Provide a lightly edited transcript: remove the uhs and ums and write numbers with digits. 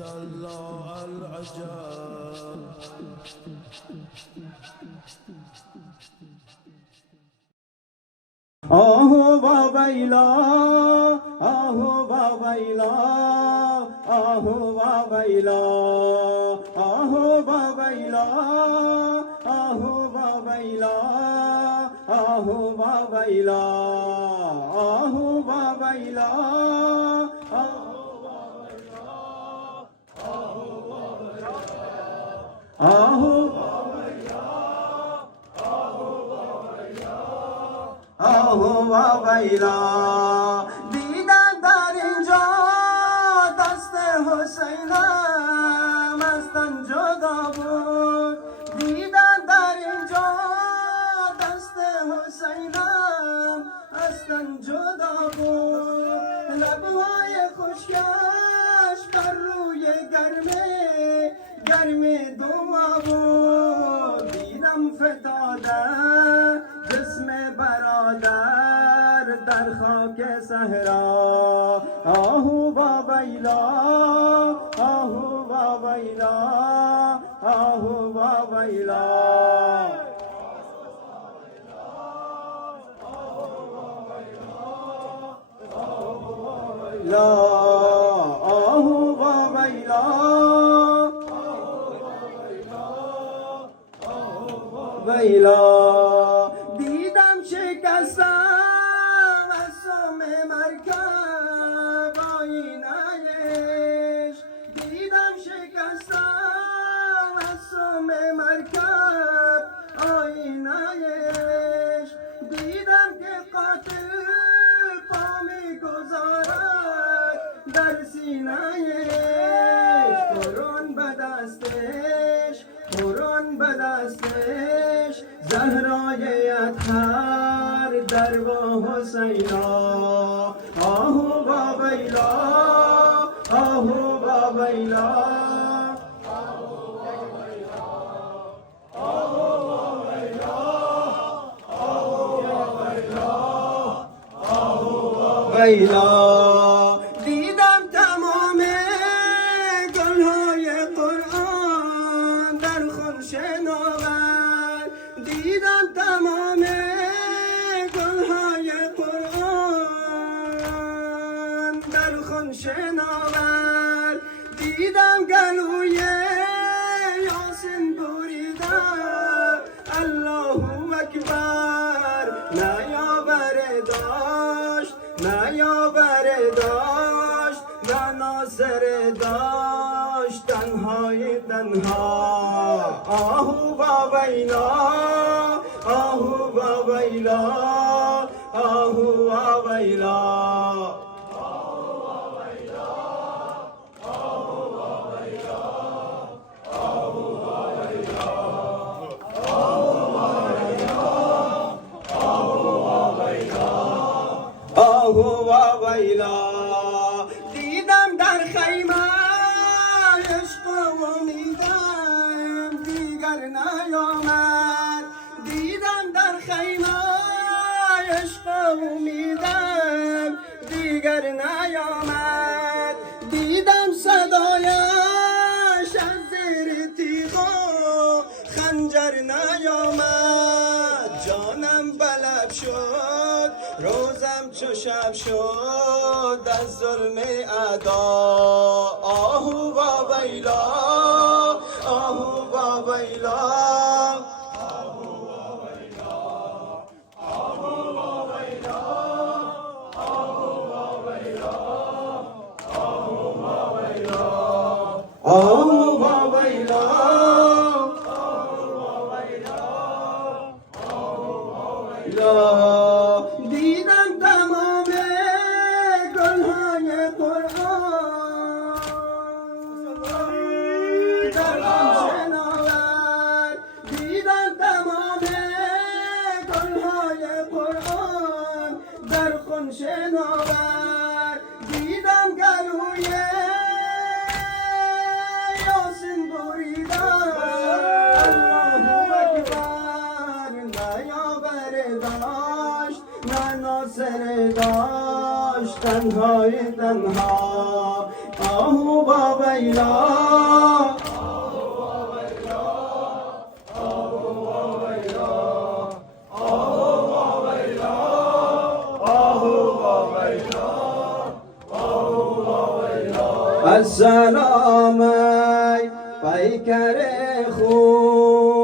الله العجب. آهو با ویلا، آهو با ویلا، آهو با ویلا، آهو با ویلا، آهو با ویلا، آهو با ویلا، آهو با ویلا، آهو آهو با ویلا. دیدم در اینجا دست حسینم از تن جدا بود. دیدم در اینجا دست حسینم از تن جدا بود. لبهای خشکش بر روی گرم دعا بود. دیدم فتاده جسم برادر در خاک صحرا. آهو با ویلا، آهو با ویلا، آهو با ویلا، آهو با ویلا، ویلا. دیدم شکستم از سم مرکب آینه‌اش. دیدم شکستم از سم مرکب آینه‌اش. دیدم که قاتل پا می‌گذارد در سینه‌اش. قرآن به دستش، قرآن به دستش، زهرای اطهر در با حسینا. آهو با ویلا، آهو با ویلا، ویلا. دیدم تمام گلهای قرآن در خون شناور. دیدم تمام گلهای قرآن در خون شناور. دیدم گلوی یاسین بریده الله اکبر. نیاوره داشت، نیاوره داشت، نه ناصره داشت، تنهای تنها. آهو با ویلا، آهو با ویلا، آهو با ویلا، آهو با ویلا. دیدم در خیمه عشق و امیدم دیگر نیامد. دیدم در خیمه عشق و امیدم دیگر نیامد. دیدم صدایش از زیر تیغ و خنجر نیامد. جانم بلب شد، روزم چو شب شد از ظلم اعدا. آهو با ویلا، آهو با ویلا، آهو با ویلا، آهو با ویلا، آهو با ویلا، آهو با ویلا، آهو با ویلا، آهو با ویلا، آهو با ویلا. دیدم تمام گلهای قرآن در خون شناور. دیدم تمام گلهای قرآن در خون شناور. دیدم گلوی یاسین بریده الله اکبر. نیاوره داشت، نه ناصره داشت، تنهای تنها. آهو با ويلا السلام پیکر خون